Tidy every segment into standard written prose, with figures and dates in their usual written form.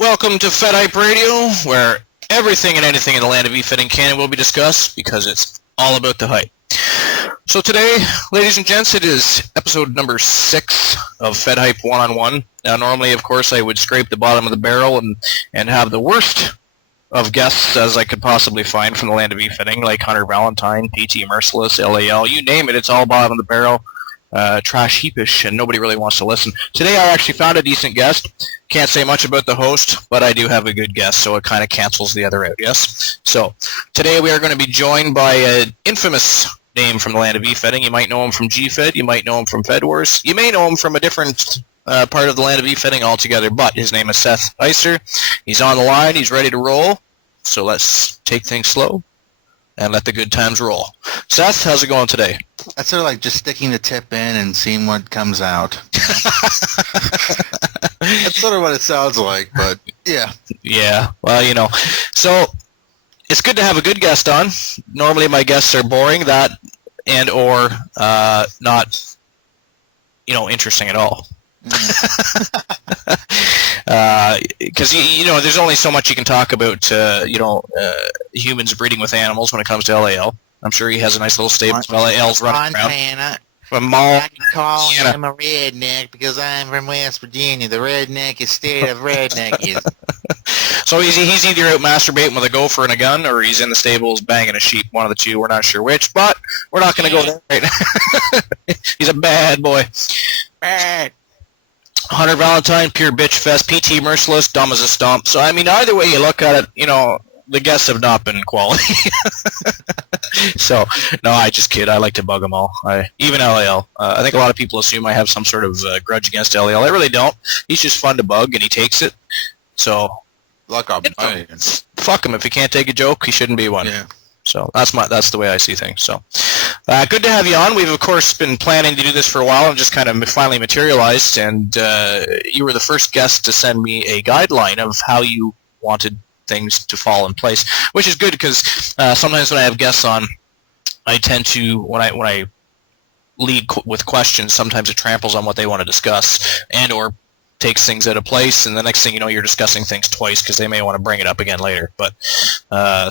Welcome to FedHype Radio, where everything and anything in the land of Efedding Canada will be discussed because it's all about the hype. So today, ladies and gents, it is episode number 6 of FedHype One-on-One. Now, normally, of course, I would scrape the bottom of the barrel and have the worst of guests as I could possibly find from the land of Efedding, like Hunter Valentine, PT Merciless, LAL, you name it, it's all bottom of the barrel. Trash heapish, and nobody really wants to listen. Today I actually found a decent guest. Can't say much about the host, but I do have a good guest, so it kind of cancels the other out, yes? So, today we are going to be joined by an infamous name from the land of Efedding. You might know him from GFed, you might know him from FedWars, you may know him from a different part of the land of Efedding altogether, but his name is Seth Iser. He's on the line, he's ready to roll, so let's take things slow and let the good times roll. Seth, how's it going today? That's sort of like just sticking the tip in and seeing what comes out. That's sort of what it sounds like, but yeah. Yeah, well, you know. So, it's good to have a good guest on. Normally my guests are boring, that and or not, interesting at all. Because you know, there's only so much you can talk about humans breeding with animals when it comes to LAL. I'm sure he has a nice little stable of LALs running around. I can call him a redneck because I'm from West Virginia. The redneck state of redneck. So he's either out masturbating with a gopher and a gun, or he's in the stables banging a sheep. One of the two. We're not sure which, but we're not going to go there right now. He's a bad boy. Bad. Hunter Valentine, pure bitch fest. PT Merciless, dumb as a stump. So, I mean, either way you look at it, the guests have not been quality. So, no, I just kid. I like to bug them all. Even LAL. I think a lot of people assume I have some sort of grudge against LAL. I really don't. He's just fun to bug, and he takes it. So, fuck him. If he can't take a joke, he shouldn't be one. Yeah. So that's the way I see things. So good to have you on. We've, of course, been planning to do this for a while and just kind of finally materialized. And you were the first guest to send me a guideline of how you wanted things to fall in place, which is good because sometimes when I have guests on, I tend to, when I lead with questions, sometimes it tramples on what they want to discuss and or takes things out of place. And the next thing you know, you're discussing things twice because they may want to bring it up again later. But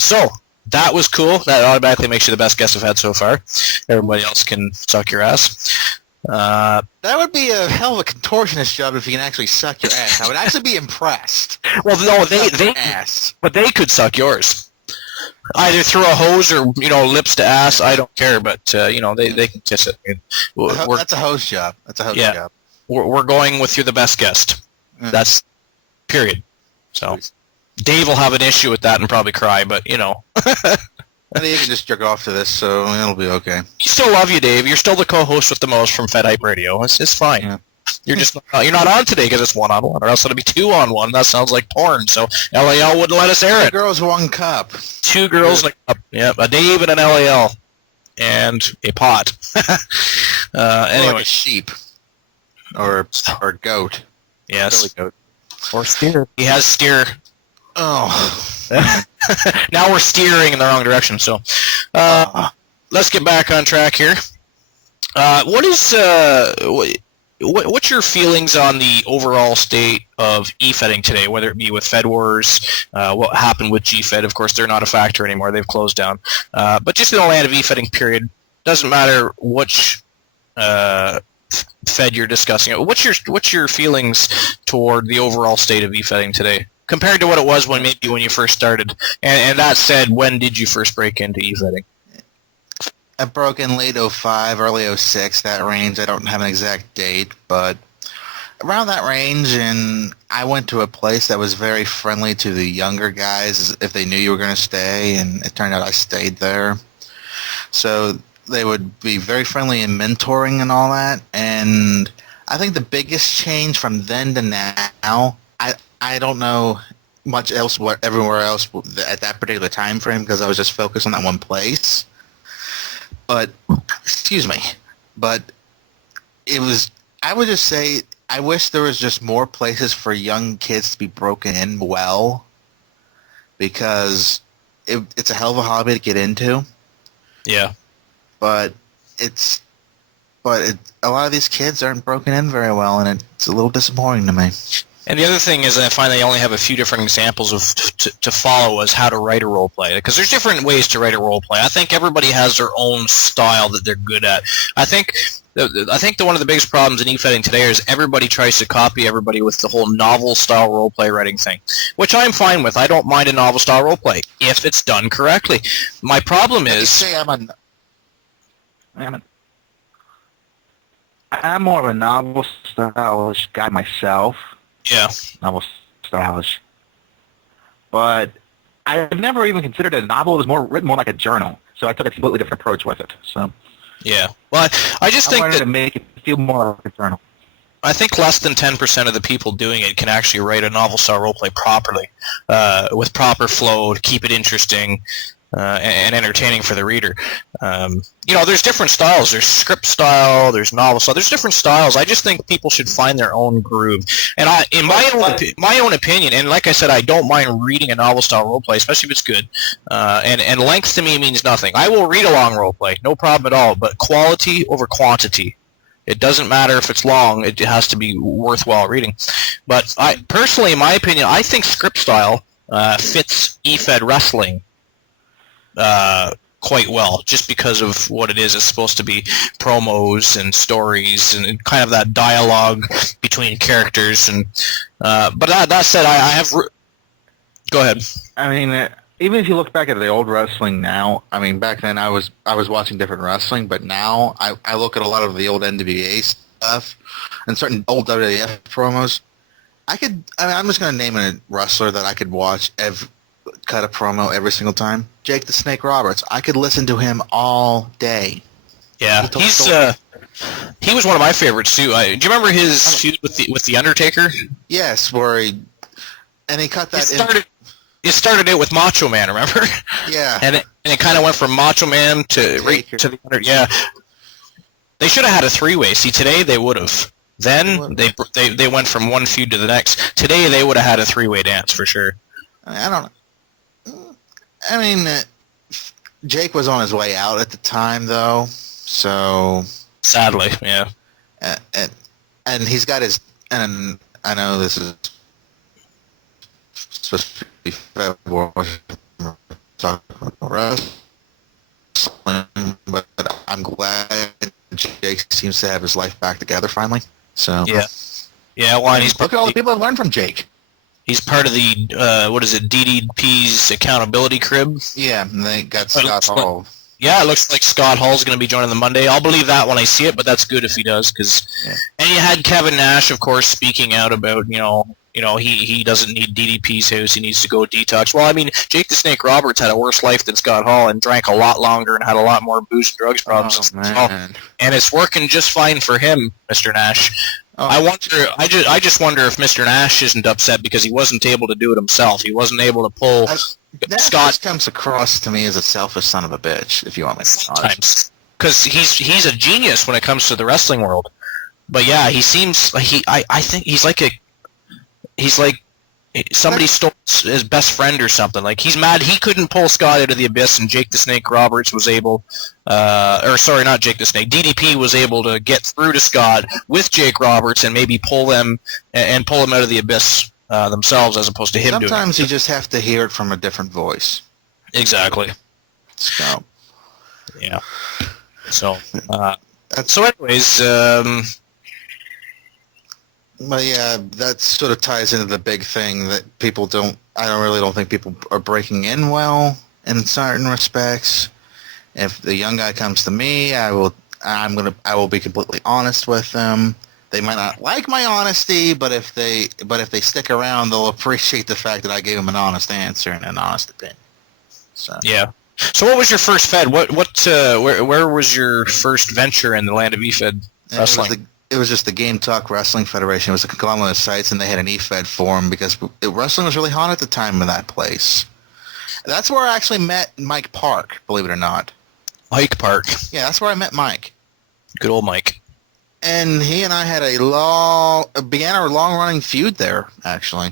so that was cool. That automatically makes you the best guest I've had so far. Everybody else can suck your ass. That would be a hell of a contortionist job if you can actually suck your ass. I would actually be impressed. Well, no, but they could suck yours. Either through a hose or, lips to ass. I don't care, but, they can kiss it. That's a hose job. That's a hose job. We're going with you're the best guest. That's period. So Dave will have an issue with that and probably cry, but, I think you can just jerk off to this, so it'll be okay. We still love you, Dave. You're still the co-host with the most from FedHype Radio. It's fine. Yeah. You're not on today because it's one-on-one, or else it'll be two-on-one. That sounds like porn, so LAL wouldn't let us air it. 2 girls, 1 cup. 2 girls and a cup. Yeah, a Dave and an LAL. And a pot. Anyway. Like a sheep. Or a goat. Yes. Goat. Or steer. He has steer. Oh. Now we're steering in the wrong direction, so let's get back on track here. What's your feelings on the overall state of Efedding today, whether it be with FedWars, what happened with GFed? Of course, they're not a factor anymore. They've closed down. But just in the land of Efedding, period, doesn't matter which Fed you're discussing. What's your feelings toward the overall state of Efedding today, compared to what it was when you first started? And that said, when did you first break into Efedding? I broke in late 05, early 06, that range. I don't have an exact date, but around that range, and I went to a place that was very friendly to the younger guys if they knew you were going to stay, and it turned out I stayed there. So they would be very friendly in mentoring and all that, and I think the biggest change from then to now, I don't know much else everywhere else at that particular time frame because I was just focused on that one place. But, but it was, I would just say, I wish there was just more places for young kids to be broken in well, because it's a hell of a hobby to get into. Yeah. But a lot of these kids aren't broken in very well, and it's a little disappointing to me. And the other thing is I find they only have a few different examples of to follow as how to write a roleplay, because there's different ways to write a roleplay. I think everybody has their own style that they're good at. I think one of the biggest problems in Efedding today is everybody tries to copy everybody with the whole novel-style roleplay writing thing, which I'm fine with. I don't mind a novel-style roleplay if it's done correctly. My problem is... I'm more of a novel-stylish guy myself. Yeah. Novel-stylish. But I've never even considered it a novel. It was written more like a journal. So I took a completely different approach with it. So... Yeah, well, I just think wanted that to make it feel more like a journal. I think less than 10% of the people doing it can actually write a novel-style roleplay properly, with proper flow, to keep it interesting and entertaining for the reader. There's different styles. There's script style, there's novel style. There's different styles. I just think people should find their own groove. And in my own opinion, and like I said, I don't mind reading a novel-style roleplay, especially if it's good. And length to me means nothing. I will read a long roleplay, no problem at all, but quality over quantity. It doesn't matter if it's long. It has to be worthwhile reading. But personally, in my opinion, I think script style fits eFed wrestling quite well, just because of what it is. It's supposed to be promos and stories and kind of that dialogue between characters. And but that said, I have... Go ahead. I mean, even if you look back at the old wrestling now, I mean, back then I was watching different wrestling, but now I look at a lot of the old NWA stuff and certain old WWF promos. I'm just going to name a wrestler that I could watch cut a promo every single time. Jake the Snake Roberts. I could listen to him all day. Yeah, he was one of my favorites too. Do you remember his feud with the Undertaker? Yes, he cut that. It started it with Macho Man, remember? Yeah. And it kind of went from Macho Man to the Undertaker. Yeah. They should have had a three-way. See, today they would have. Then they went from one feud to the next. Today they would have had a three-way dance for sure. I don't know. I mean, Jake was on his way out at the time, though. So sadly, yeah. And he's got his. And I know this is supposed to be February, talking about wrestling, but I'm glad Jake seems to have his life back together finally. So yeah. Well, and look at all the people I've learned from Jake. He's part of the, DDP's accountability crib. Yeah, and they got Scott Hall. Yeah, it looks like Scott Hall's going to be joining the Monday. I'll believe that when I see it, but that's good if he does. And you had Kevin Nash, of course, speaking out about, he doesn't need DDP's house. He needs to go detox. Well, I mean, Jake the Snake Roberts had a worse life than Scott Hall and drank a lot longer and had a lot more booze and drugs problems. Oh, man. And it's working just fine for him, Mr. Nash. I just wonder if Mr. Nash isn't upset because he wasn't able to do it himself. He wasn't able to pull Scott. Comes across to me as a selfish son of a bitch, if you want me to be honest. Because he's a genius when it comes to the wrestling world. But yeah, he seems I think he's like somebody stole his best friend or something. Like, he's mad he couldn't pull Scott out of the abyss, and Jake the Snake Roberts was able, not Jake the Snake, DDP was able to get through to Scott with Jake Roberts and maybe pull him out of the abyss themselves, as opposed to him doing it. Sometimes you just have to hear it from a different voice. Exactly. So. Yeah. So anyways, But yeah, that sort of ties into the big thing that I really don't think people are breaking in well in certain respects. If the young guy comes to me, I will be completely honest with them. They might not like my honesty, but if they stick around, they'll appreciate the fact that I gave them an honest answer and an honest opinion. So yeah. So what was your first Fed? Where was your first venture in the land of eFed wrestling? It was just the Game Talk Wrestling Federation. It was a conglomerate of sites, and they had an eFed forum because wrestling was really hot at the time in that place. That's where I actually met Mike Park, believe it or not. Mike Park. Yeah, that's where I met Mike. Good old Mike. And he and I had began our long-running feud there, actually.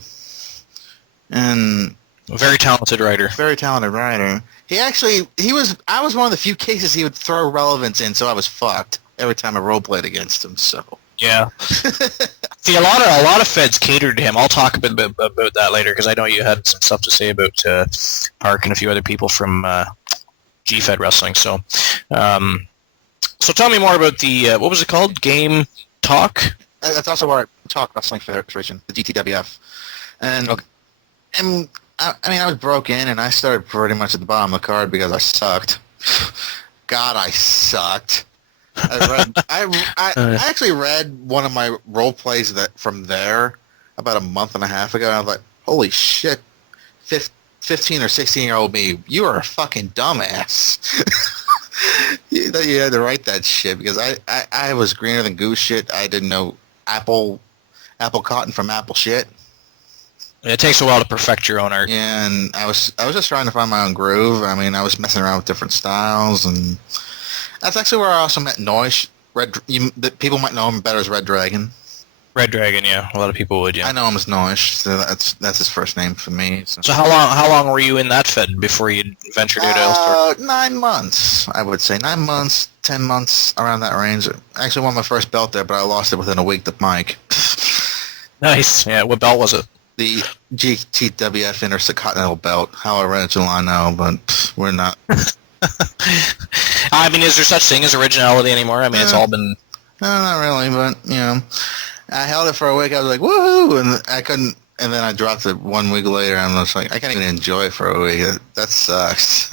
And a very talented writer. Very talented writer. I was one of the few cases he would throw relevance in, so I was fucked every time I role-played against him, so. Yeah. See, a lot of feds catered to him. I'll talk a bit about that later because I know you had some stuff to say about Park and a few other people from G-Fed Wrestling. So, so tell me more about the what was it called? Game Talk. That's also our Talk Wrestling Federation, the GTWF, and Okay. and I mean I was broke in and I started pretty much at the bottom of the card because I sucked. God, I sucked. I actually read one of my role plays from there about a month and a half ago, and I was like, holy shit, 15 or 16-year-old me, you are a fucking dumbass. You had to write that shit because I was greener than goose shit. I didn't know apple cotton from apple shit. It takes a while to perfect your own art. Yeah, and I was just trying to find my own groove. I mean, I was messing around with different styles, and that's actually where I also met Noish. People might know him better as Red Dragon. Red Dragon, yeah, a lot of people would. Yeah. I know him as Noish, so that's his first name for me. So how long were you in that Fed before you ventured out elsewhere? 9 months, I would say. 9 months, 10 months, around that range. Actually won my first belt there, but I lost it within a week to Mike. Nice. Yeah. What belt was it? The GTWF Intercontinental belt. How original, I know, but we're not. I mean, is there such thing as originality anymore? I mean, it's all been... No, not really, but, you know, I held it for a week. I was like, woohoo, and I couldn't, and then I dropped it 1 week later, and I was like, I can't even enjoy it for a week. That sucks.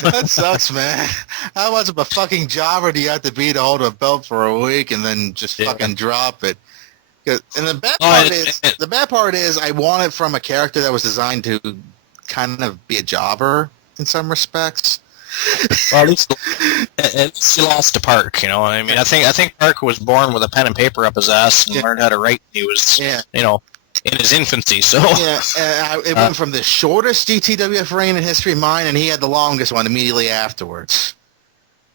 That sucks, man. How much of a fucking jobber do you have to be to hold a belt for a week and then just fucking drop it? And the bad part is I want it from a character that was designed to kind of be a jobber in some respects. Well, at least you lost to Park, you know. I mean, I think Park was born with a pen and paper up his ass and learned how to write. He was, you know, in his infancy. So it went from the shortest GTWF reign in history of mine, and he had the longest one immediately afterwards.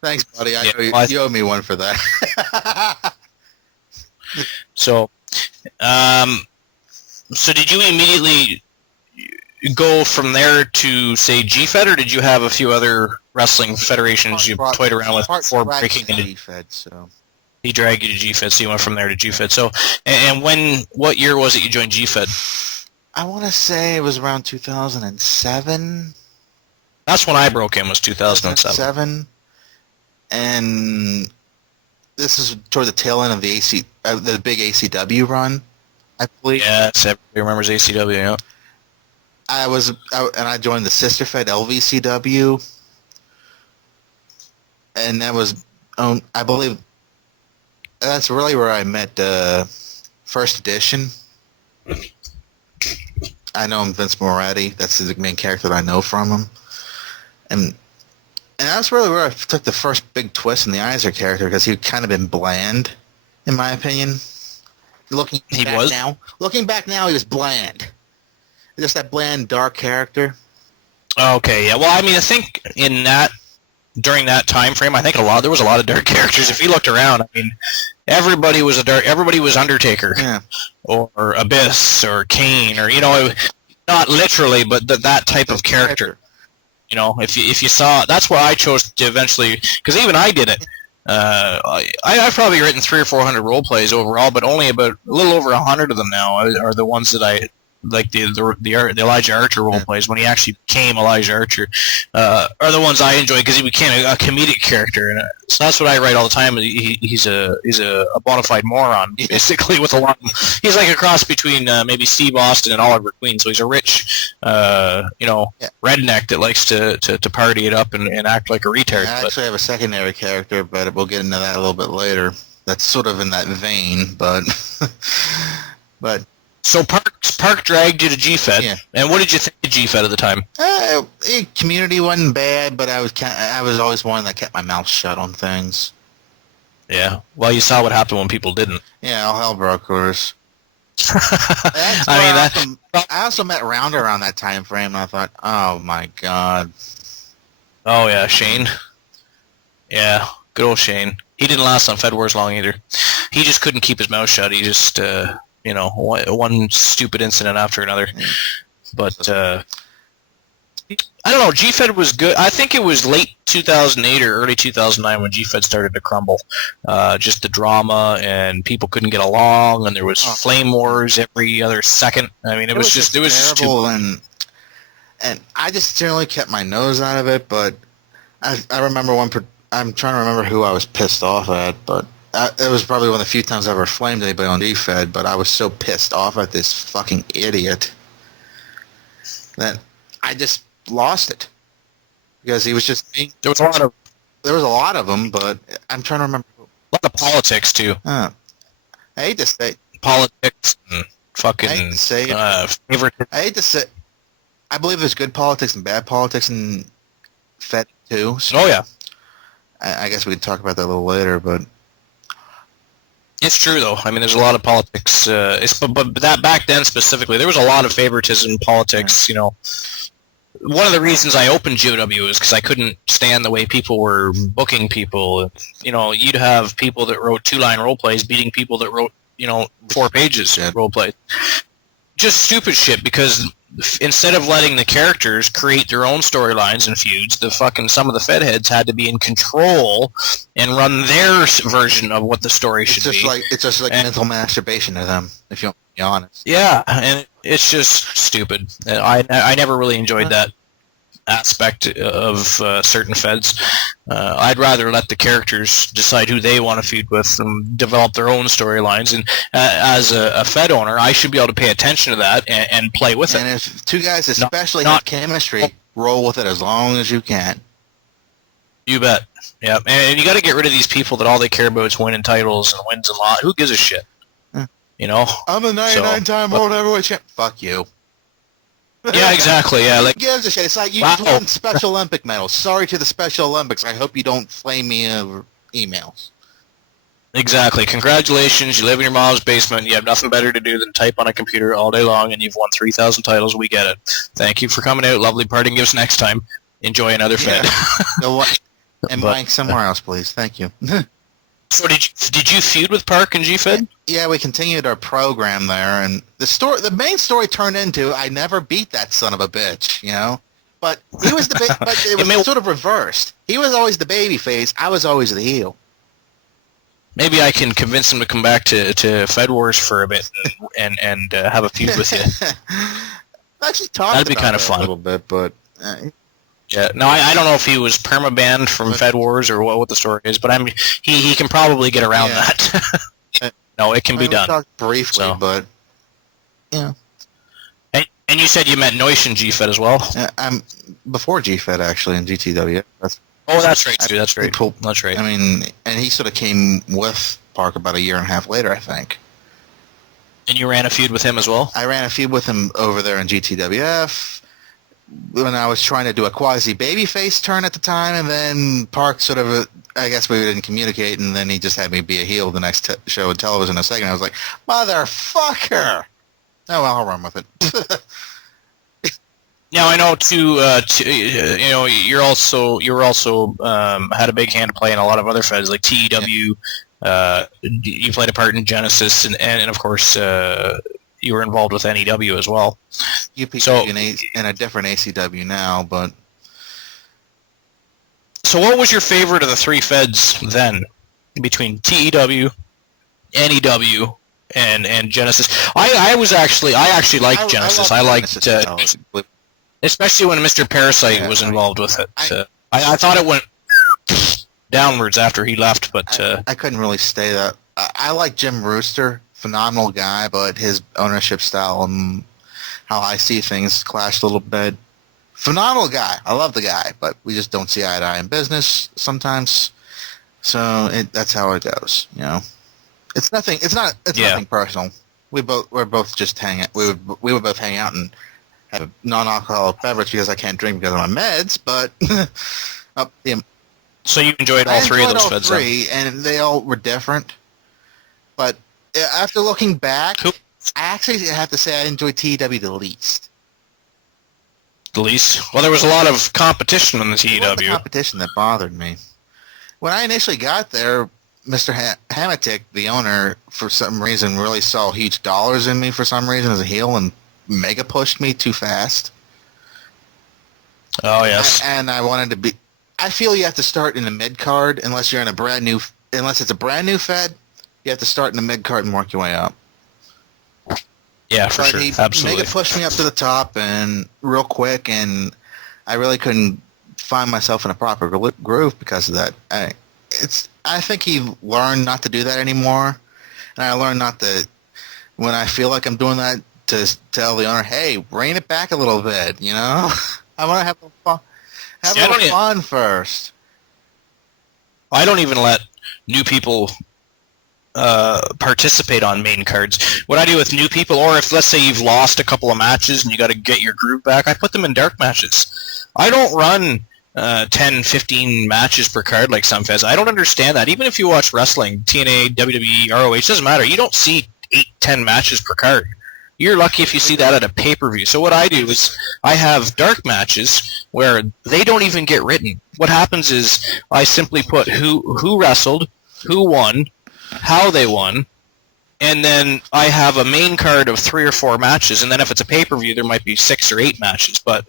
Thanks, buddy. You owe me one for that. So did you immediately go from there to, say, G-Fed, or did you have a few other wrestling federations you toyed around with before breaking into G-Fed? So he dragged you to G-Fed, so you went from there to G-Fed. So, and what year was it you joined G-Fed? I want to say it was around 2007. That's when I broke in, was 2007. And this is toward the tail end of the big ACW run, I believe. Yes, everybody remembers ACW, yeah. I joined the sister Fed LVCW, and that was, I believe, that's really where I met First Edition. I know him, Vince Moretti. That's the main character that I know from him, and that's really where I took the first big twist in the Iser character because he'd kind of been bland, in my opinion. Looking back now, he was bland. Just that bland, dark character. Okay, yeah. Well, I mean, I think during that time frame, I think there was a lot of dark characters. If you looked around, I mean, everybody was Undertaker, or Abyss, or Kane, or, you know, not literally, but that type of character. You know, if you saw, that's why I chose to eventually, because even I did it. I've probably written 300 or 400 role plays overall, but only about a little over 100 of them now are the ones that I like, the Elijah Archer role plays when he actually became Elijah Archer, are the ones I enjoy because he became a comedic character, and so that's what I write all the time. He's a bona fide moron, basically, with a lot. He's like a cross between maybe Steve Austin and Oliver Queen. So he's a rich, redneck that likes to party it up and act like a retard. I actually have a secondary character, but we'll get into that a little bit later. That's sort of in that vein, but. So Park dragged you to G-Fed, and what did you think of G-Fed at the time? Community wasn't bad, but I was always one that kept my mouth shut on things. Yeah, well, you saw what happened when people didn't. Yeah, all hell broke loose. I also met Rounder around that time frame, and I thought, oh my god. Oh yeah, Shane. Yeah, good old Shane. He didn't last on Fed Wars long either. He just couldn't keep his mouth shut. He just... one stupid incident after another. But I don't know. GFed was good. I think it was late 2008 or early 2009 when GFed started to crumble. Just the drama, and people couldn't get along, and there was flame wars every other second. I mean, it was just terrible, and I just generally kept my nose out of it. But I remember I'm trying to remember who I was pissed off at, but it was probably one of the few times I ever flamed anybody on GFed. But I was so pissed off at this fucking idiot that I just lost it, because he was just there was a lot of them, but I'm trying to remember. A lot of politics too. I hate to say politics and fucking I hate to say favorite. I hate to say. I believe there's good politics and bad politics in Fed too. So Oh yeah, I guess we could talk about that a little later, but it's true though. I mean, there's a lot of politics. But that back then specifically, there was a lot of favoritism in politics. You know, one of the reasons I opened GOW is because I couldn't stand the way people were booking people. You know, you'd have people that wrote 2-line role plays beating people that wrote 4 pages role plays. Just stupid shit, because instead of letting the characters create their own storylines and feuds, some of the Fed heads had to be in control and run their version of what the story should be. It's just like mental masturbation to them, if you want to be honest. Yeah, and it's just stupid. I never really enjoyed that aspect of certain Feds. I'd rather let the characters decide who they want to feud with and develop their own storylines. And as a Fed owner, I should be able to pay attention to that and play with it. And if two guys especially have chemistry, roll with it as long as you can. You bet. Yeah, and you got to get rid of these people that all they care about is winning titles and wins a lot. Who gives a shit? You know? I'm a 99-time world heavyweight champ. Fuck you. Yeah, exactly. Yeah, like, gives a shit. It's like you won Special Olympic medals. Sorry to the Special Olympics. I hope you don't flame me over emails. Exactly. Congratulations. You live in your mom's basement. You have nothing better to do than type on a computer all day long, and you've won 3,000 titles. We get it. Thank you for coming out. Lovely parting gifts next time. Enjoy another Fed. And blank somewhere else, please. Thank you. So did you feud with Park and GFed? Yeah, we continued our program there, and the main story turned into I never beat that son of a bitch, But he was but it was sort of reversed. He was always the baby face. I was always the heel. Maybe I can convince him to come back to Fed Wars for a bit and have a feud with you. Actually, talked That'd be about kind of it fun. A little bit, but. Yeah, no, I don't know if he was perma-banned from Fed Wars or what the story is, but he can probably get around that. No, it can be done. We talked briefly, but yeah. And you said you met Noish in GFed as well? I'm before GFed actually in GTW. That's right too. That's right. That's right. I mean, and he sort of came with Park about a year and a half later, I think. And you ran a feud with him as well? I ran a feud with him over there in GTWF. When I was trying to do a quasi-babyface turn at the time, and then Park sort of, I guess we didn't communicate, and then he just had me be a heel the next show on television in a second. I was like, motherfucker! Oh, well, I'll run with it. Now I know too. You're also had a big hand to play in a lot of other Feds like TEW. Yeah. You played a part in Genesis, and of course you were involved with NEW as well. UPW in a different ACW now, but. So what was your favorite of the 3 Feds then, between TEW, NEW, and Genesis? I actually liked Genesis. I liked especially when Mr. Parasite was involved with it. I thought it went downwards after he left, but I couldn't really stay that. I like Jim Rooster, phenomenal guy, but his ownership style and how I see things clashed a little bit. Phenomenal guy. I love the guy, but we just don't see eye to eye in business sometimes. So that's how it goes, It's nothing. It's nothing personal. We're both just hang out. We would both hang out and have a non-alcoholic beverage because I can't drink because of my meds. But so you enjoyed all 3 of those Feds? And they all were different. But after looking back, I actually have to say I enjoyed TEW the least. The least? Well, there was a lot of competition on the TEW. It was the competition that bothered me. When I initially got there, Mr. Hamatic, the owner, for some reason really saw huge dollars in me for some reason as a heel and mega pushed me too fast. Oh, yes. And I wanted to be... I feel you have to start in the mid-card unless you're in a brand new... Unless it's a brand new Fed, you have to start in the mid-card and work your way up. Yeah, for sure. Absolutely. Mega pushed me up to the top and real quick, and I really couldn't find myself in a proper groove because of that. I think he learned not to do that anymore, and I learned not to, when I feel like I'm doing that, to tell the owner, hey, rein it back a little bit, you know? I want to have a little fun. Have a little fun first. I don't even let new people participate on main cards. What I do with new people, or if let's say you've lost a couple of matches and you got to get your groove back, I put them in dark matches. I don't run 10, 15 matches per card like some feds. I don't understand that. Even if you watch wrestling, TNA, WWE, ROH, doesn't matter. You don't see 8, 10 matches per card. You're lucky if you see that at a pay-per-view. So what I do is I have dark matches where they don't even get written. What happens is I simply put who wrestled, who won, how they won, and then I have a main card of 3 or 4 matches, and then if it's a pay-per-view, there might be 6 or 8 matches. But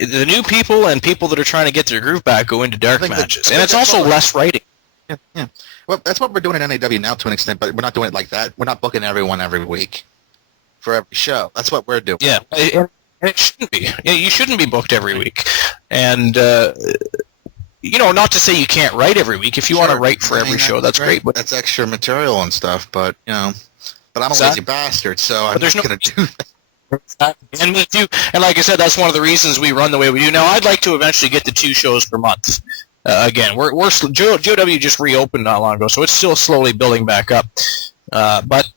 the new people and people that are trying to get their groove back go into dark matches, and it's also less writing. Yeah. Well, that's what we're doing in NAW now to an extent, but we're not doing it like that. We're not booking everyone every week for every show. That's what we're doing. Yeah, and it shouldn't be. You shouldn't be booked every week. And not to say you can't write every week. If you want to write for every show, that's great. But that's extra material and stuff. But but I'm a lazy bastard, so I'm not going to do that. And me too. And like I said, that's one of the reasons we run the way we do. Now, I'd like to eventually get to 2 shows per month. Again, GOW just reopened not long ago, so it's still slowly building back up. But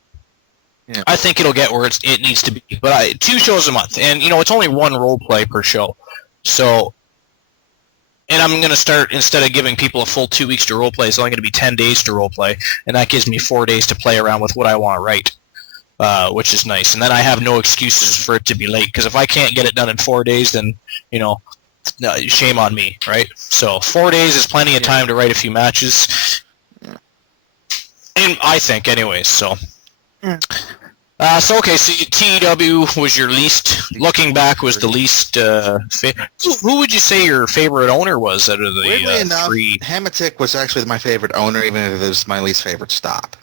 yeah. I think it'll get where it needs to be. But 2 shows a month, and it's only 1 role play per show. So. And I'm going to start, instead of giving people a full 2 weeks to roleplay, it's only going to be 10 days to roleplay, and that gives me 4 days to play around with what I want to write, which is nice. And then I have no excuses for it to be late, because if I can't get it done in 4 days, then, shame on me, right? So 4 days is plenty of time to write a few matches, and I think, anyways, so... Yeah. So TEW was your least, looking back, was the least, who would you say your favorite owner was out of the Weirdly enough, 3? Hamatic was actually my favorite owner, even if it was my least favorite stop.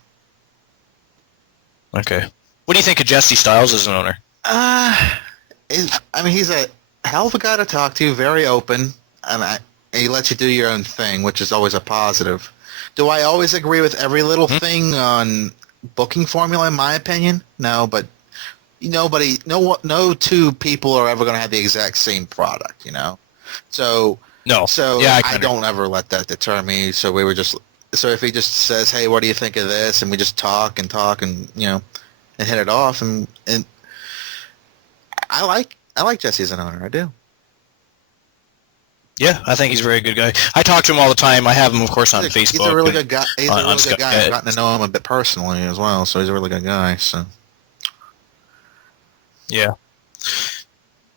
Okay. What do you think of Jesse Styles as an owner? He's a hell of a guy to talk to, very open, and he lets you do your own thing, which is always a positive. Do I always agree with every little thing on booking formula, in my opinion? No, but no 2 people are ever going to have the exact same product, So no. So I don't ever let that deter me. So if he just says, "Hey, what do you think of this?" and we just talk and and hit it off, and I like Jesse as an owner. I do. Yeah, I think he's a very good guy. I talk to him all the time. I have him, of course, on Facebook. He's a really good guy. I've gotten to know him a bit personally as well, so he's a really good guy. So, yeah.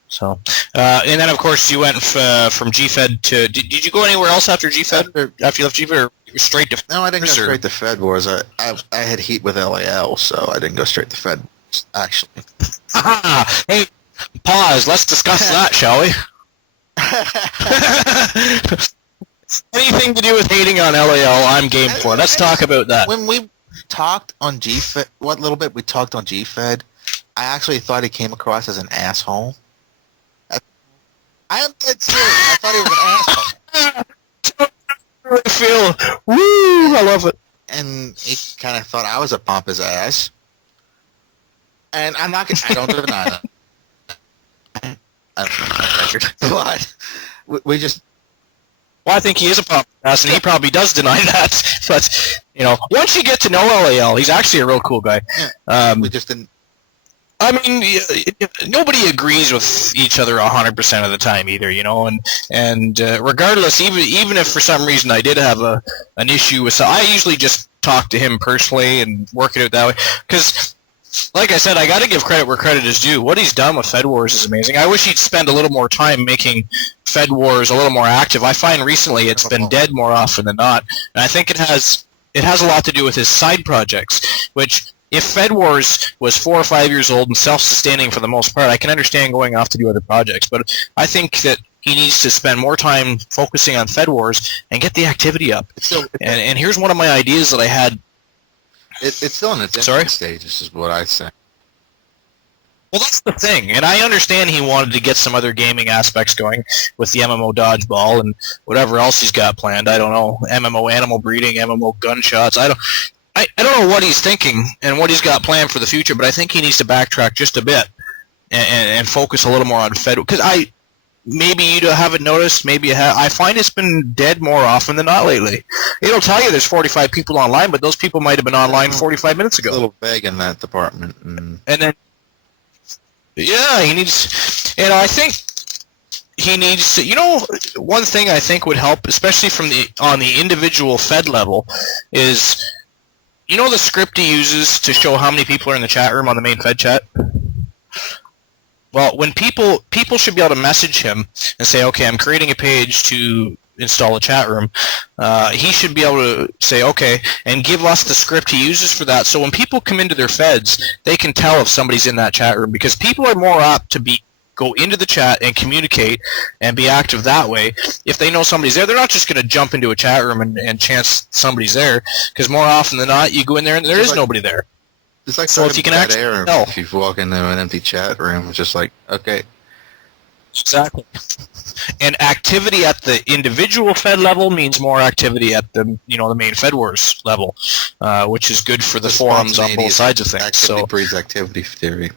So, and then of course you went from GFed to. Did you go anywhere else after GFed? After you left GFed, or straight to? No, I didn't go straight to Fed Wars. I had heat with LAL, so I didn't go straight to Fed Wars, actually. Hey, pause. Let's discuss that, shall we? Anything to do with hating on LAL, I'm game for. Let's talk about that. When we talked on GFed, what little bit we talked on GFed, I actually thought he came across as an asshole. I am dead serious. I thought he was an asshole. I feel, woo, I love it. And he kind of thought I was a pompous ass. And I don't deny that. I don't know my record, but we just... Well, I think he is a pop ass, and he probably does deny that. But, once you get to know LAL, he's actually a real cool guy. Yeah, we just didn't... I mean, nobody agrees with each other 100% of the time either, and regardless, even if for some reason I did have an issue with... I usually just talk to him personally and work it out that way, because... Like I said, I got to give credit where credit is due. What he's done with Fed Wars is amazing. I wish he'd spend a little more time making Fed Wars a little more active. I find recently it's been dead more often than not, and I think it has a lot to do with his side projects, which if Fed Wars was 4 or 5 years old and self-sustaining for the most part, I can understand going off to do other projects. But I think that he needs to spend more time focusing on Fed Wars and get the activity up. And here's one of my ideas that I had. It's still in its infant stages, is what I say. Well, that's the thing, and I understand he wanted to get some other gaming aspects going with the MMO dodgeball and whatever else he's got planned. I don't know, MMO animal breeding, MMO gunshots. I don't know what he's thinking and what he's got planned for the future, but I think he needs to backtrack just a bit and focus a little more on Fed. Because maybe you haven't noticed, maybe you have. I find it's been dead more often than not lately. It'll tell you there's 45 people online, but those people might have been online 45 minutes ago. A little vague in that department. And then, yeah, he needs, and I think he needs to, one thing I think would help, especially on the individual Fed level, is, the script he uses to show how many people are in the chat room on the main Fed chat? Well, when people should be able to message him and say, okay, I'm creating a page to install a chat room, he should be able to say, okay, and give us the script he uses for that. So when people come into their Feds, they can tell if somebody's in that chat room, because people are more apt to go into the chat and communicate and be active that way. If they know somebody's there, they're not just going to jump into a chat room and chance somebody's there, because more often than not, you go in there and there is nobody there. It's like so if you can actually tell. If you walk into an empty chat room, it's just like, okay. Exactly. And activity at the individual Fed level means more activity at the the main Fed Wars level, which is good for the forums on both sides of things. Activity breeds activity theory,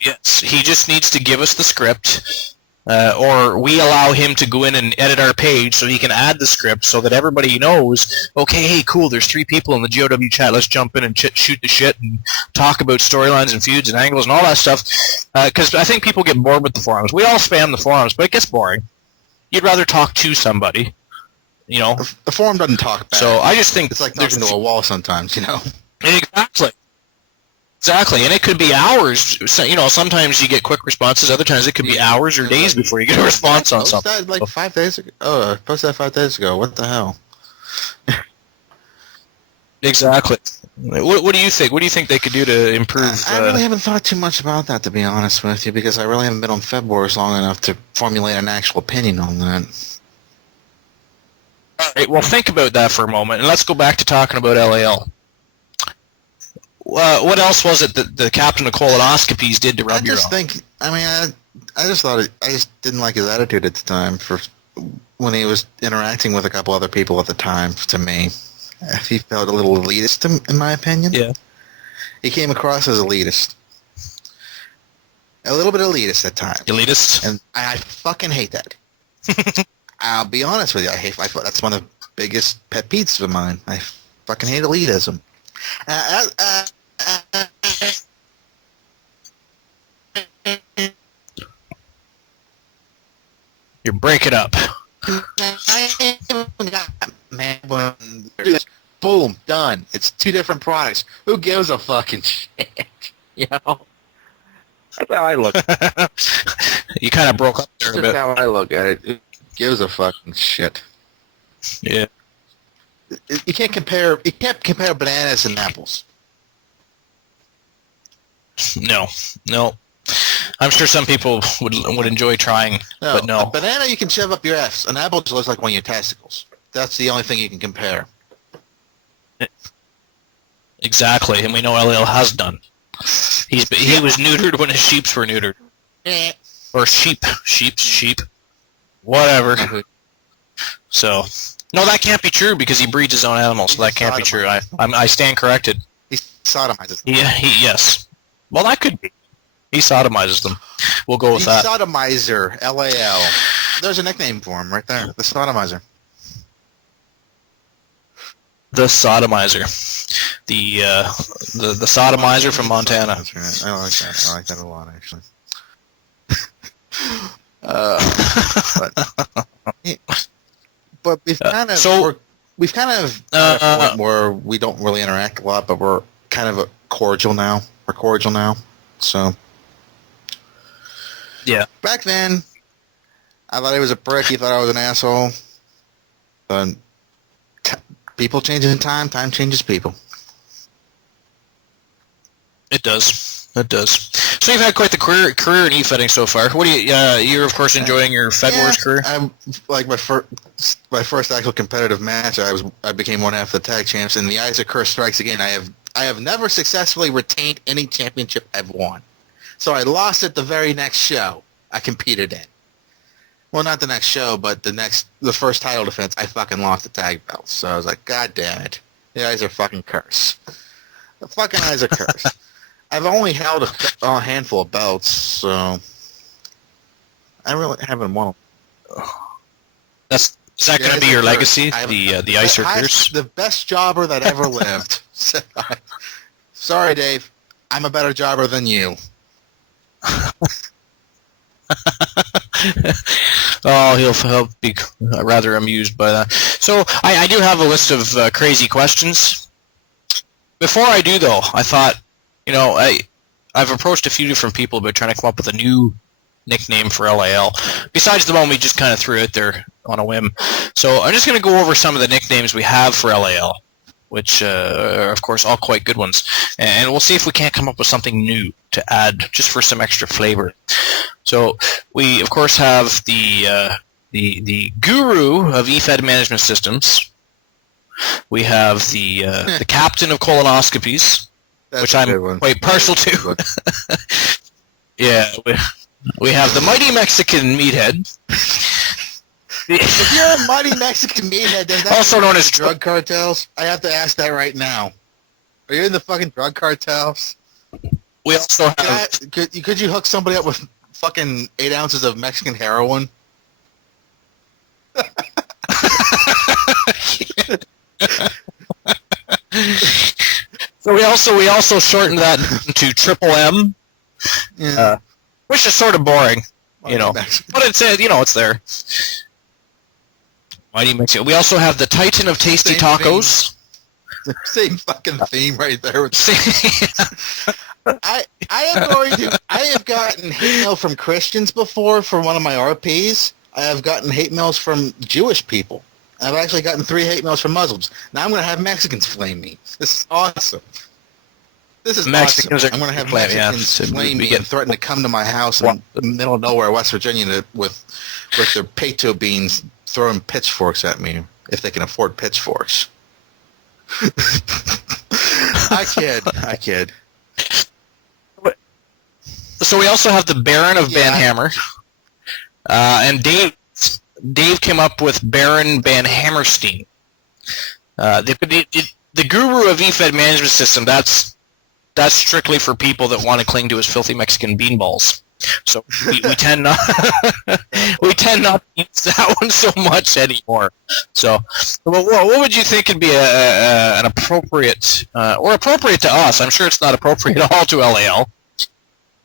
Yes, he just needs to give us the script, or we allow him to go in and edit our page so he can add the script so that everybody knows, okay, hey, cool, there's 3 people in the GOW chat, let's jump in and shoot the shit and talk about storylines and feuds and angles and all that stuff, because I think people get bored with the forums. We all spam the forums, but it gets boring. You'd rather talk to somebody, The forum doesn't talk back. So I just think it's like talking to a wall sometimes, Exactly, and it could be hours. Sometimes you get quick responses. Other times it could be hours or days before you get a response on something. That like 5 days ago. Oh, I posted that 5 days ago. What the hell? Exactly. What do you think? What do you think they could do to improve? I really haven't thought too much about that, to be honest with you, because I really haven't been on Fed Wars long enough to formulate an actual opinion on that. All right, well, think about that for a moment, and let's go back to talking about LAL. What else was it that the Captain of Colonoscopies did to rub your own? I just didn't like his attitude at the time when he was interacting with a couple other people at the time, to me. He felt a little elitist, in my opinion. Yeah. He came across as elitist. A little bit elitist at times. Elitist? And I fucking hate that. I'll be honest with you. That's one of the biggest pet peeves of mine. I fucking hate elitism. You're breaking up. Man, boom, done. It's 2 different products. Who gives a fucking shit? That's how I look. You kind of broke up there a bit. That's how I look at it. Who gives a fucking shit? Yeah. You can't compare bananas and apples. No. I'm sure some people would enjoy trying, but no. A banana you can shove up your ass. An apple just looks like one of your testicles. That's the only thing you can compare. Exactly, and we know LL has done. He was neutered when his sheeps were neutered. Or sheep, whatever. So, no, that can't be true because he breeds his own animals, so that can't be true. I stand corrected. He sodomizes them. Yeah, yes. Well, that could be. He sodomizes them. We'll go with that. Sodomizer, LAL. There's a nickname for him right there. The sodomizer. The sodomizer. The sodomizer from Montana. That's right. I like that. I like that a lot, actually. But we've kind of at a point where we don't really interact a lot, but we're kind of cordial now. We're cordial now, so. Yeah. Back then, I thought he was a prick. He thought I was an asshole. But people change in time. Time changes people. It does. So you've had quite the career in Efedding so far. What do you? You're of course enjoying your Fed Wars career. I'm like my first actual competitive match. I became one half the tag champs, and the Isaac curse strikes again. I have never successfully retained any championship I've won. So I lost at the very next show I competed in. Well, not the next show, but the first title defense. I fucking lost the tag belts. So I was like, God damn it, the Isaac fucking curse. The fucking Isaac curse. I've only held a handful of belts, so I really haven't won. Is that going to be your legacy? The Icer curse? The best jobber that ever lived. Sorry, Dave. I'm a better jobber than you. Oh, he'll be rather amused by that. So I do have a list of crazy questions. Before I do, though, I thought, I've approached a few different people about trying to come up with a new nickname for LAL, besides the one we just kind of threw out there on a whim. So I'm just going to go over some of the nicknames we have for LAL, which are, of course, all quite good ones. And we'll see if we can't come up with something new to add just for some extra flavor. So we, of course, have the guru of eFed management systems. We have the captain of colonoscopies, which I'm quite partial to. Yeah, we have the mighty Mexican meathead. If you're a mighty Mexican meathead, does that also known as drug cartels? I have to ask that right now. Are you in the fucking drug cartels? We also have... Could you hook somebody up with fucking 8 ounces of Mexican heroin? So we also shortened that to Triple M, which is sort of boring, but it's it's there. Mighty Mexican. We also have the Titan of Tasty Tacos. Same fucking theme right there. I have gotten hate mail from Christians before for one of my RPs. I have gotten hate mails from Jewish people. I've actually gotten 3 hate mails from Muslims. Now I'm going to have Mexicans flame me. This is awesome. This is Mexicans awesome. I'm going to have Mexicans flame me and threaten to come to my house in the middle of nowhere, West Virginia, with their peto beans throwing pitchforks at me if they can afford pitchforks. I kid. So we also have the Baron of Banhammer, and Dave came up with Baron Van Hammerstein. The guru of eFed management system, that's strictly for people that want to cling to his filthy Mexican beanballs. So we tend not to use that one so much anymore. So what would you think would be an appropriate or appropriate to us? I'm sure it's not appropriate at all to LAL.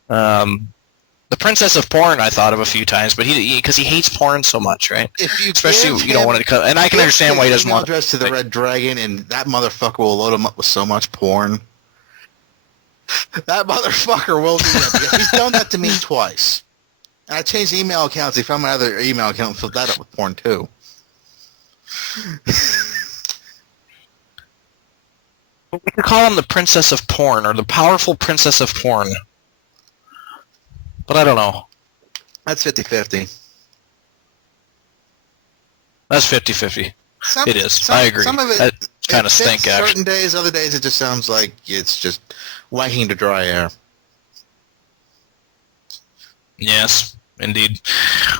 The Princess of Porn I thought of a few times, but because he hates porn so much, right? Especially if you don't want it to come, and I can understand why he doesn't want address to the Red Dragon, and that motherfucker will load him up with so much porn. That motherfucker will do that because he's done that to me twice. And I changed email accounts. He found my other email account and filled that up with porn too. We could call him the Princess of Porn or the Powerful Princess of Porn. But I don't know. That's 50-50. That's 50-50. It is. I agree. Some of it kind of stink, actually. Certain days, other days, it just sounds like it's just wanking to dry air. Yes, indeed.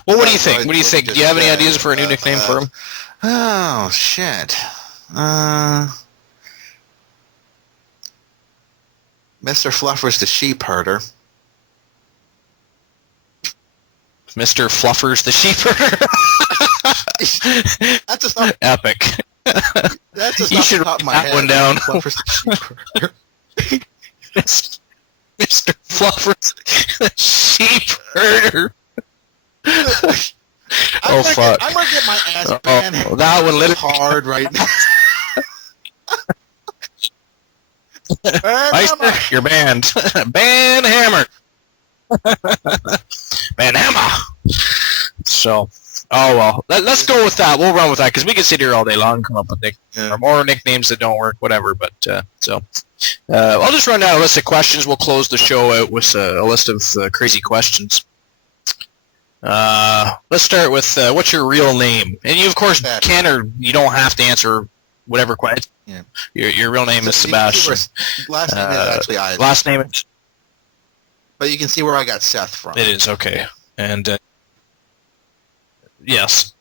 Well, what do you think? What do you think? Do you have any ideas for a new nickname for him? Oh, shit. Mr. Fluffer's the sheep herder. Mr. Fluffers the sheep herder. That's just not epic. That's just you should write that one down. Fluffers the sheep herder. Mr. Fluffers the sheep herder. Fuck! I'm gonna get my ass banned. That one lit hard right now. Iceberg, you're banned. Ban hammer. Ban hammer. So, Oh, well. Let's go with that. We'll run with that, because we can sit here all day long and come up with or more nicknames that don't work, whatever. But I'll just run down a list of questions. We'll close the show out with a list of crazy questions. Let's start with what's your real name? And you, of course, can or you don't have to answer whatever question. Yeah. Your real name is Sebastian. Last name is actually Isaac. Last name is... But you can see where I got Seth from. It is, okay. And... yes.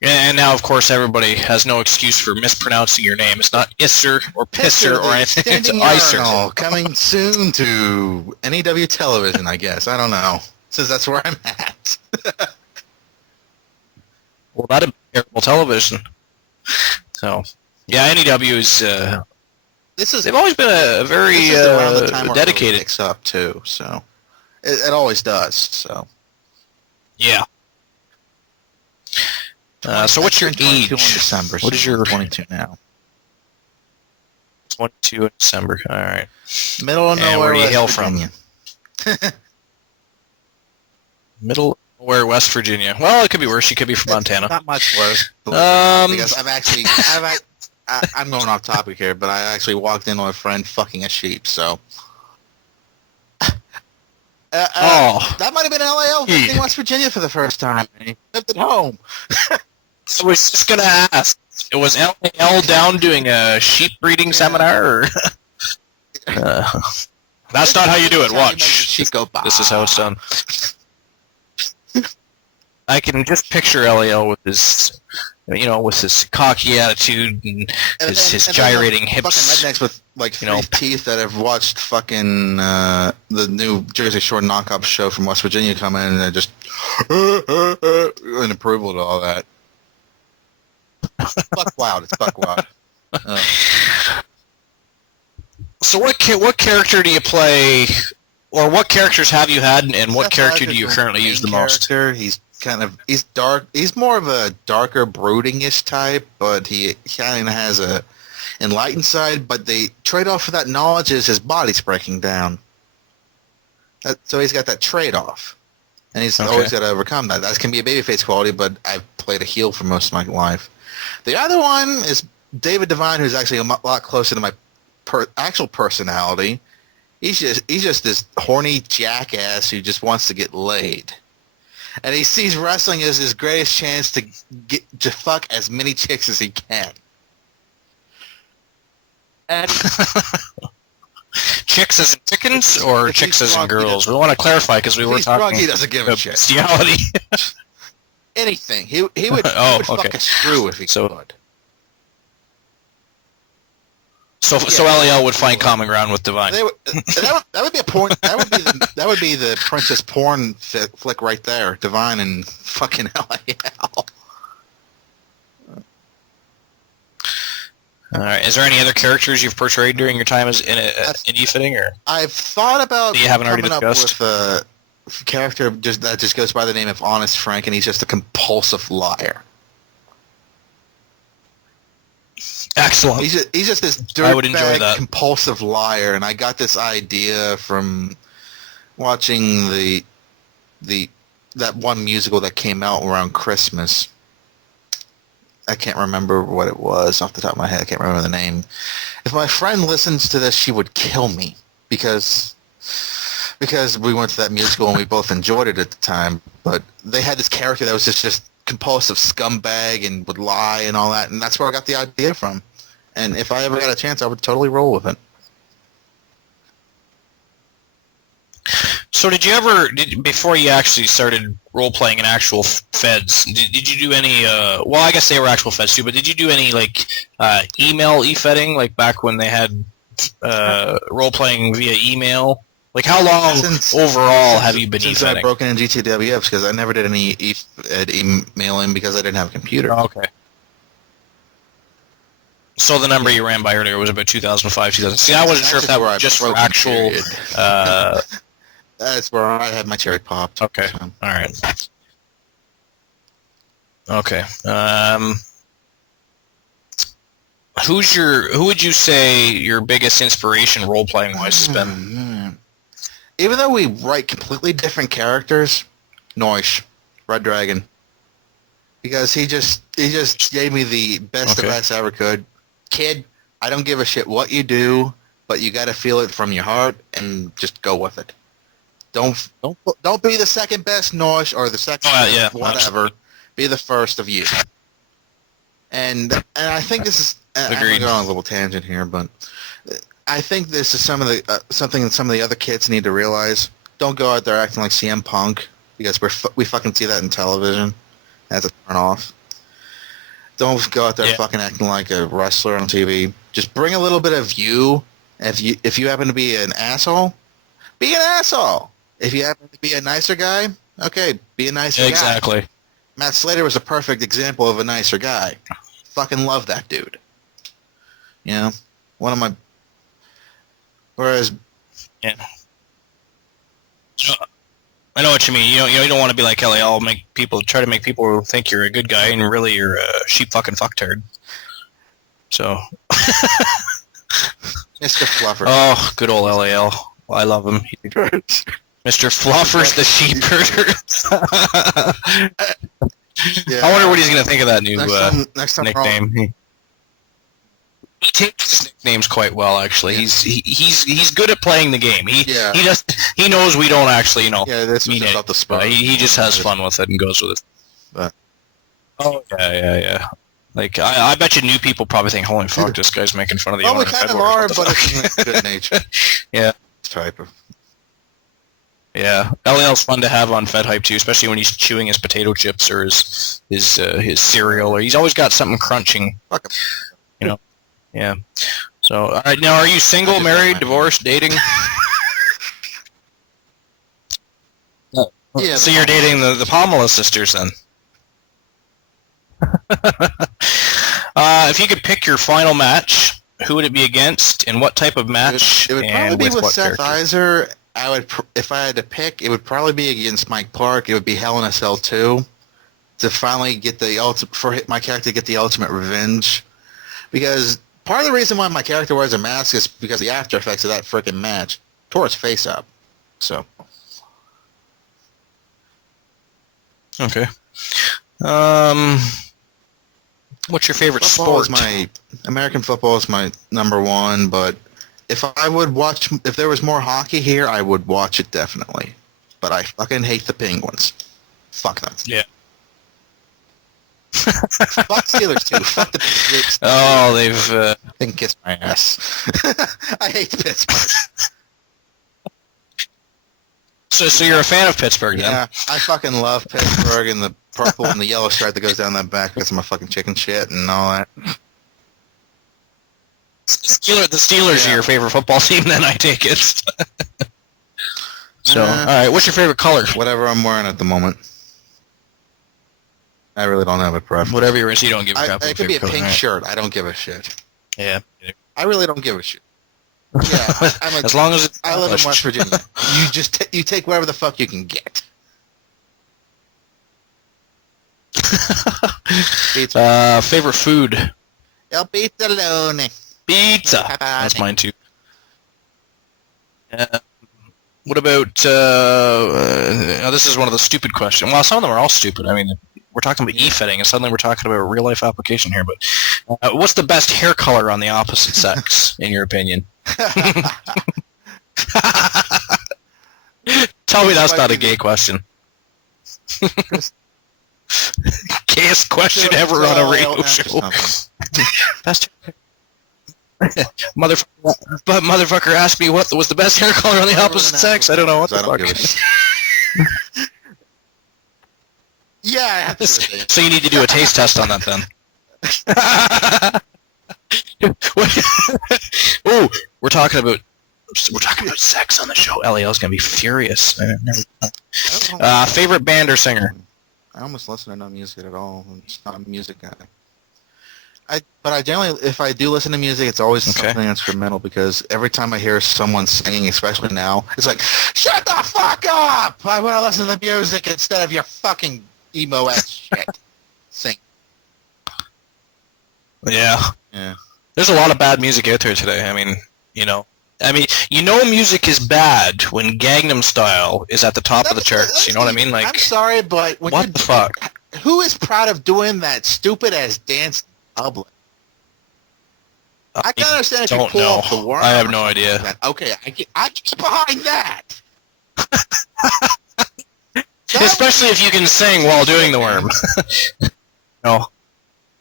And now, of course, everybody has no excuse for mispronouncing your name. It's not Isser or Pisser or anything. It's Iser. Coming soon to NEW Television, I guess. I don't know. Since that's where I'm at. Well, that'd be terrible television. So, yeah, NEW is... they've always been a very dedicated... Picks up, too, so... It always does, so... Yeah. So what's your age? In December, what is your 22 now? 22 in December. All right. Middle of nowhere. Where do you hail Virginia. from? Middle of nowhere, West Virginia. Well, it could be worse. You could be from Montana. Not much worse. Because I'm going off topic here, but I actually walked in on a friend fucking a sheep. So. That might have been LAL visiting West Virginia for the first time. He lived at home. I was just going to ask, was LAL down doing a sheep breeding seminar? Or that's not how you do it. Watch. This is how it's done. I can just picture LAL with his... with his cocky attitude and his gyrating hips. Fucking rednecks with like three teeth that have watched fucking the new Jersey Shore knockoff show from West Virginia come in and they're just in approval to all that. Buck wild. It's buck wild. So what character do you play, or what characters have you had, and what character do you currently use the most? He's dark. He's more of a darker, brooding-ish type, but he kind of has a enlightened side. But the trade-off for that knowledge is his body's breaking down. So he's got that trade-off, and he's always got to overcome that. That can be a babyface quality, but I've played a heel for most of my life. The other one is David Devine, who's actually a lot closer to my actual personality. He's just this horny jackass who just wants to get laid. And he sees wrestling as his greatest chance to fuck as many chicks as he can. And chicks as in chickens or chicks as in girls? We want to clarify because we were talking drunk, he doesn't give a shit. Bestiality. Anything. He would fuck a screw if he could. So LAL would find common ground with Divine. That would be a porn. That would be the princess porn flick right there. Divine and fucking LAL. All right. Is there any other characters you've portrayed during your time as in Efedding, or I've thought about you haven't already discussed? Up with a character that just goes by the name of Honest Frank, and he's just a compulsive liar. Excellent. He's just this dirtbag, compulsive liar, and I got this idea from watching that one musical that came out around Christmas. I can't remember what it was off the top of my head. I can't remember the name. If my friend listens to this, she would kill me because we went to that musical and we both enjoyed it at the time. But they had this character that was just compulsive scumbag and would lie and all that, and that's where I got the idea from. And if I ever got a chance, I would totally roll with it. So did you ever, before you actually started role-playing in actual feds, did you do any, well, I guess they were actual feds too, but did you do any, like, email Efedding, like back when they had role-playing via email? Like, how long overall have you been Efedding? Since I broke in GTWFs, because I never did any emailing because I didn't have a computer. Oh, okay. So the number you ran by earlier was about 2005, 2006. See, I wasn't sure if that was just for actual... That's where I had my cherry popped. Okay. So. All right. Okay. Who would you say your biggest inspiration role-playing wise has been? Even though we write completely different characters, Noish, Red Dragon. because he just gave me the best advice I ever could. Kid, I don't give a shit what you do, but you got to feel it from your heart and just go with it. Don't be the second best Nosh or the second best whatever. Be the first of you. And I think this is I'm going to go on a little tangent here, but I think this is something that some of the other kids need to realize. Don't go out there acting like CM Punk, because we fucking see that in television. That's a turn off. Don't go out there fucking acting like a wrestler on TV. Just bring a little bit of you. If you happen to be an asshole, be an asshole. If you happen to be a nicer guy, okay, be a nicer guy. Exactly. Matt Slater was a perfect example of a nicer guy. Fucking love that dude. You know, one of my. Whereas. Yeah. I know what you mean. You don't want to be like LAL, try to make people think you're a good guy, and really you're a sheep fucking fucktard. So. Mr. Fluffer. Oh, good old LAL. Well, I love him. Mr. Fluffer's the sheep herder. I wonder what he's going to think of that new next time nickname. He takes his nicknames quite well, actually. Yeah. He's good at playing the game. He knows we don't actually, mean it. About the spot. He just has fun with it and goes with it. But. Oh yeah. Like I bet you new people probably think, "Holy fuck, this guy's making fun of the owner." We kind of are, but it's in good nature. Yeah. Type of. Yeah, LL's fun to have on FedHype too, especially when he's chewing his potato chips or his cereal, or he's always got something crunching. Fuck him. Yeah. So, all right, now, are you single, married, divorced, dating? Yeah. So you're dating the Pamela sisters then? If you could pick your final match, who would it be against, and what type of match? It would probably be with Seth Iser. If I had to pick, it would probably be against Mike Clark. It would be Hell in a Cell 2 to finally get my character to get the ultimate revenge. Because part of the reason why my character wears a mask is because the after effects of that frickin' match tore his face up. So. Okay. What's your favorite sport? American football is my number one, but if there was more hockey here, I would watch it definitely. But I fucking hate the Penguins. Fuck them. Yeah. Fuck Steelers too. Fuck the Patriots. Oh, they've They can kiss my ass. I hate Pittsburgh. So you're a fan of Pittsburgh, then? Yeah, I fucking love Pittsburgh and the purple and the yellow stripe that goes down that back because of my fucking chicken shit and all that. The Steelers are your favorite football team, then, I take it. So, all right, what's your favorite color? Whatever I'm wearing at the moment. I really don't have a preference. Whatever you're in, so you don't give a crap. It could be a pink shirt. I don't give a shit. Yeah. I really don't give a shit. Yeah, as long as it's I live in West Virginia. You take whatever the fuck you can get. Favorite food? El pizzolone. Pizza. That's mine too. What about? Now this is one of the stupid questions. Well, some of them are all stupid. I mean, we're talking about Efedding, and suddenly we're talking about a real life application here. But what's the best hair color on the opposite sex, in your opinion? Tell me that's not a gay question. Gayest question ever on a radio show. Best. Motherfucker asked me what was the best hair color on the opposite sex. I don't know what the fuck. Yeah, I have to. So you need to do a taste test on that then. Oh, we're talking about sex on the show. LAL's gonna be furious. Favorite band or singer? I almost listen to no music at all. I'm just not a music guy. But I generally, if I do listen to music, it's always something instrumental because every time I hear someone singing, especially now, it's like, shut the fuck up! I want to listen to the music instead of your fucking emo-ass shit. Sing. Yeah. There's a lot of bad music out there today. I mean, music is bad when Gangnam Style is at the top of the charts. You know what I mean? Like, I'm sorry, but what the fuck? Who is proud of doing that stupid-ass dance in public? I can understand if you pull off the worm. I have no idea. Okay, I get behind that. Especially if you can sing while doing the worm. No.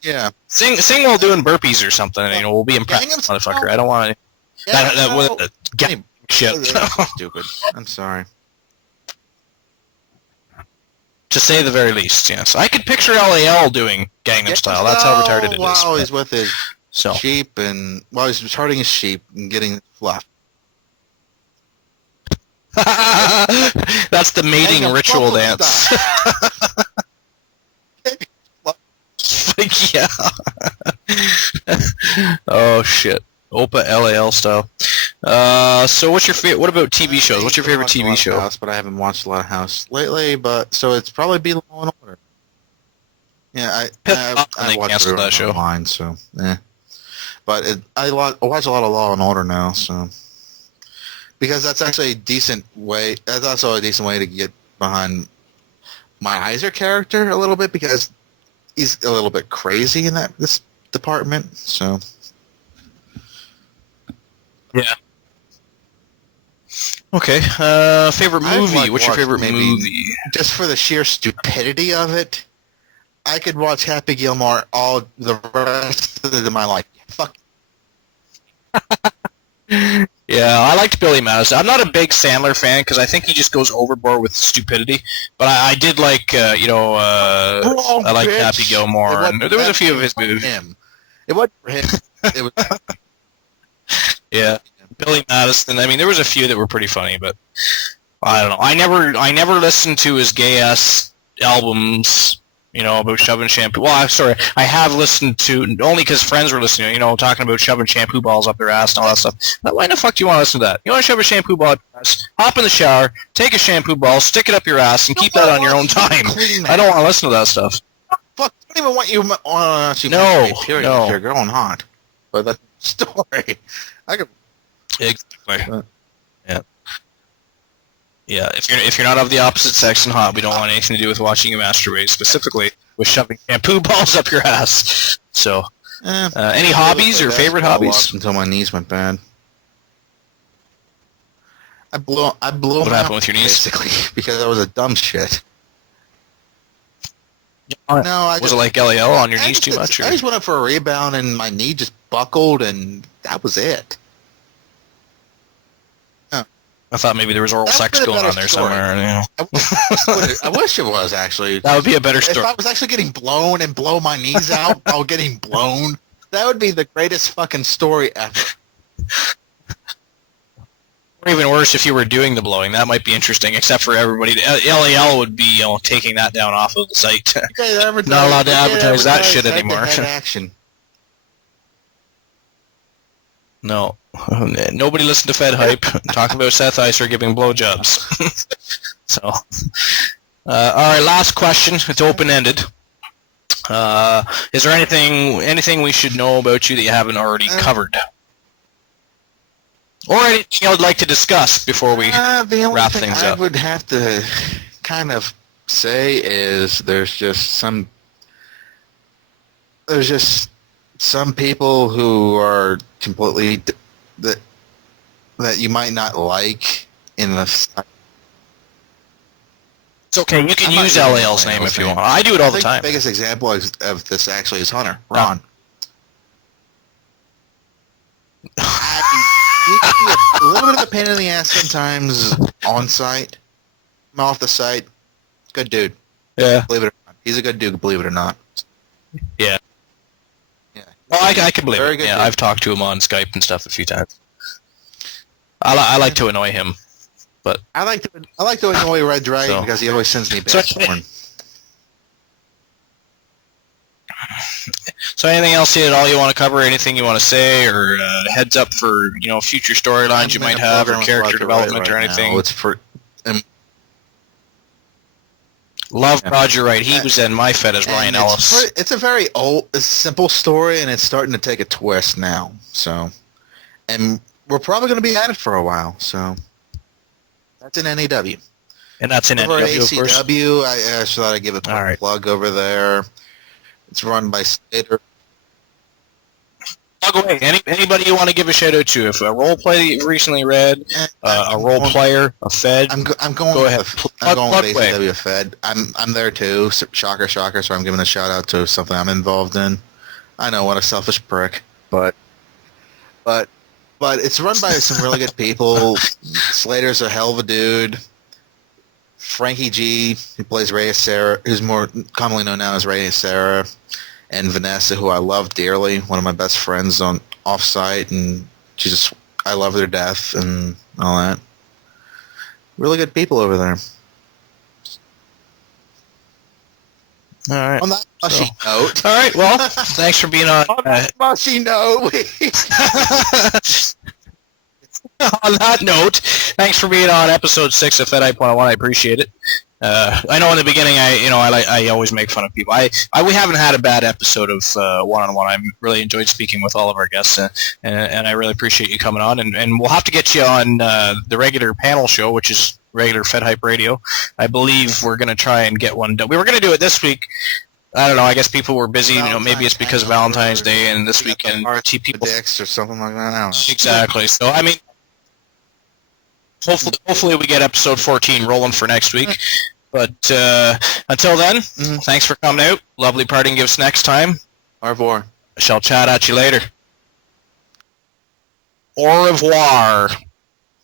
Yeah. Sing while doing burpees or something. You know, we'll be impressed, motherfucker. I don't want to. Shit. Stupid. I'm sorry. To say the very least, yes. I could picture LAL doing Gangnam Style. That's how retarded it is. While he's with his sheep and while he's retarding his sheep and getting fluff. That's the mating ritual dance. Yeah. Oh shit. Opa LAL style. So what's your favorite? What about TV shows? What's your favorite TV show? House, but I haven't watched a lot of House lately. But so it's probably be Law and Order. Yeah, I watched that show online. So yeah, but I watch a lot of Law and Order now. So because that's actually a decent way. That's also a decent way to get behind my Heiser character a little bit because he's a little bit crazy in this department. So yeah. Okay. Favorite movie? What's your favorite movie? Just for the sheer stupidity of it, I could watch Happy Gilmore all the rest of my life. Fuck. Yeah, I liked Billy Madison. I'm not a big Sandler fan because I think he just goes overboard with stupidity. But I did like, I liked Happy Gilmore, and there was a few of his movies. It wasn't for him. It was. Yeah, Billy Madison. I mean, there was a few that were pretty funny, but I don't know. I never listened to his gay ass albums. You know, about shoving shampoo. Well, I'm sorry. I have listened to, only because friends were listening, you know, talking about shoving shampoo balls up their ass and all that stuff. Now, why the fuck do you want to listen to that? You want to shove a shampoo ball up your ass, hop in the shower, take a shampoo ball, stick it up your ass, and keep that on your own time. I don't want to listen to that stuff. Fuck, I don't even want you to No. if you're going hot. But that's the story. I could... Exactly. Yeah. Yeah, if you're not of the opposite sex and hot, we don't want anything to do with watching you masturbate, specifically with shoving shampoo balls up your ass. So, any hobbies or favorite hobbies? Until my knees went bad. I blew. What happened with your knees? Basically, because I was a dumb shit. No, was it like LAL on your knees too much? I just went up for a rebound and my knee just buckled and that was it. I thought maybe there was oral sex going on there somewhere. You know. I wish it was, actually. That would be a better story. If I was actually getting blown and blow my knees out while getting blown, that would be the greatest fucking story ever. Or even worse, if you were doing the blowing, that might be interesting, except for everybody. LAL would be, you know, taking that down off of the site. Not allowed to advertise that shit anymore. Action. No. Nobody listened to FedHype talking about Seth Iser giving blowjobs. So, all right, last question. It's open-ended. Is there anything we should know about you that you haven't already covered? Or anything I would like to discuss before we wrap things up? The only thing I would have to kind of say is there's just some people who are completely that you might not like in the. It's okay. You can use LAL's name if you want. I do it all the time. The biggest example of this actually is Hunter Ron. He can be a little bit of a pain in the ass sometimes on site, off the site. Good dude. Yeah. Believe it or not, he's a good dude. Believe it or not. Yeah. Well, I can believe it. Yeah, I've talked to him on Skype and stuff a few times. I like to annoy him, but I like to annoy Red Dragon because he always sends me bad porn. So, anything else at all you want to cover? Anything you want to say, or heads up for future storylines you might have, or character development, or anything? Now. It's for. Love Roger Wright. He was in my Fed as Ryan Ellis. It's a very simple story, and it's starting to take a twist now. So, and we're probably going to be at it for a while. So, that's an NEW. And that's in Over at NW, of course. ACW, I just thought I'd give a quick plug over there. It's run by Slater. Plug away. Anybody you want to give a shout out to? If a role play that you recently read, a role player, a Fed. I'm going. Go ahead. I'm going with ACW Fed. I'm there too. Shocker. So I'm giving a shout out to something I'm involved in. I know, what a selfish prick, but it's run by some really good people. Slater's a hell of a dude. Frankie G, who plays Reyes Sarah, who's more commonly known now as Reyes Sarah, and Vanessa, who I love dearly, one of my best friends on off-site, and I love her to death and all that. Really good people over there. All right. On that mushy note. All right. Well, thanks for being on. On that mushy note. On that note, thanks for being on episode 6 of FedHype 101. I appreciate it. I know in the beginning, I always make fun of people. We haven't had a bad episode of one-on-one. I really enjoyed speaking with all of our guests, and I really appreciate you coming on. And we'll have to get you on the regular panel show, which is regular FedHype Radio. I believe we're going to try and get one done. We were going to do it this week. I don't know. I guess people were busy. Maybe it's because of Valentine's Day and this weekend. People dicks or something like that. I don't know. Exactly. So I mean, hopefully we get episode 14 rolling for next week. But until then, thanks for coming out. Lovely parting gifts next time. Au revoir. I shall chat at you later. Au revoir.